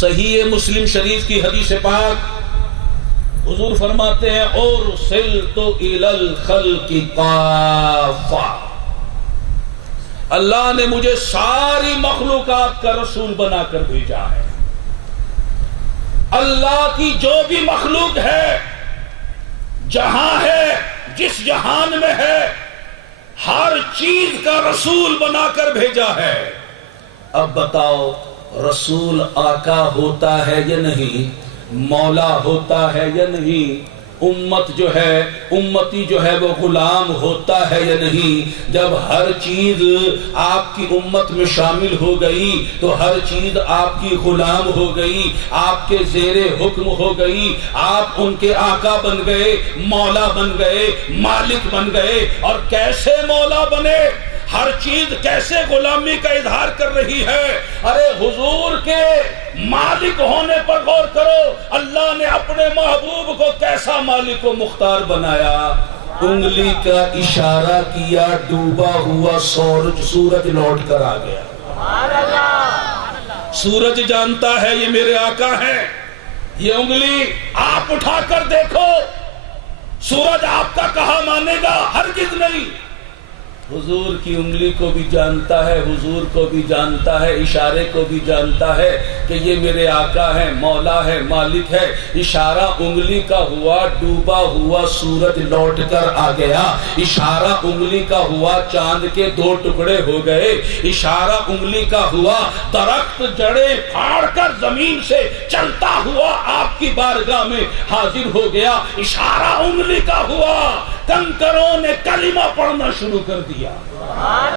صحیح مسلم شریف کی حدیث پاک حضور فرماتے ہیں اُرسلتُ إِلَى الْخَلْقِ کافۃ، اللہ نے مجھے ساری مخلوقات کا رسول بنا کر بھیجا ہے۔ اللہ کی جو بھی مخلوق ہے، جہاں ہے، جس جہان میں ہے، ہر چیز کا رسول بنا کر بھیجا ہے۔ اب بتاؤ، رسول آقا ہوتا ہے یا نہیں؟ مولا ہوتا ہے یا نہیں؟ امت جو ہے، امتی جو ہے وہ غلام ہوتا ہے یا نہیں؟ جب ہر چیز آپ کی امت میں شامل ہو گئی تو ہر چیز آپ کی غلام ہو گئی، آپ کے زیر حکم ہو گئی، آپ ان کے آقا بن گئے، مولا بن گئے، مالک بن گئے۔ اور کیسے مولا بنے؟ ہر چیز کیسے غلامی کا اظہار کر رہی ہے؟ ارے حضور کے مالک ہونے پر غور کرو، اللہ نے اپنے محبوب کو کیسا مالک و مختار بنایا۔ انگلی کا اشارہ کیا، ڈوبا ہوا سورج لوٹ کر آ گیا۔ سورج جانتا ہے یہ میرے آقا ہیں، یہ انگلی آپ اٹھا کر دیکھو، سورج آپ کا کہا مانے گا؟ ہرگز نہیں۔ حضور کی انگلی کو بھی جانتا ہے، حضور کو بھی جانتا ہے، اشارے کو بھی جانتا ہے کہ یہ میرے آقا ہے، مولا ہے، مالک ہے۔ اشارہ انگلی کا ہوا، ڈوبا ہوا سورج لوٹ کر آ گیا۔ اشارہ انگلی کا ہوا، چاند کے 2 ٹکڑے ہو گئے۔ اشارہ انگلی کا ہوا، درخت جڑیں پھاڑ کر زمین سے چلتا ہوا آپ کی بارگاہ میں حاضر ہو گیا۔ اشارہ انگلی کا ہوا، کنکروں نے کلمہ پڑھنا شروع کر دیا۔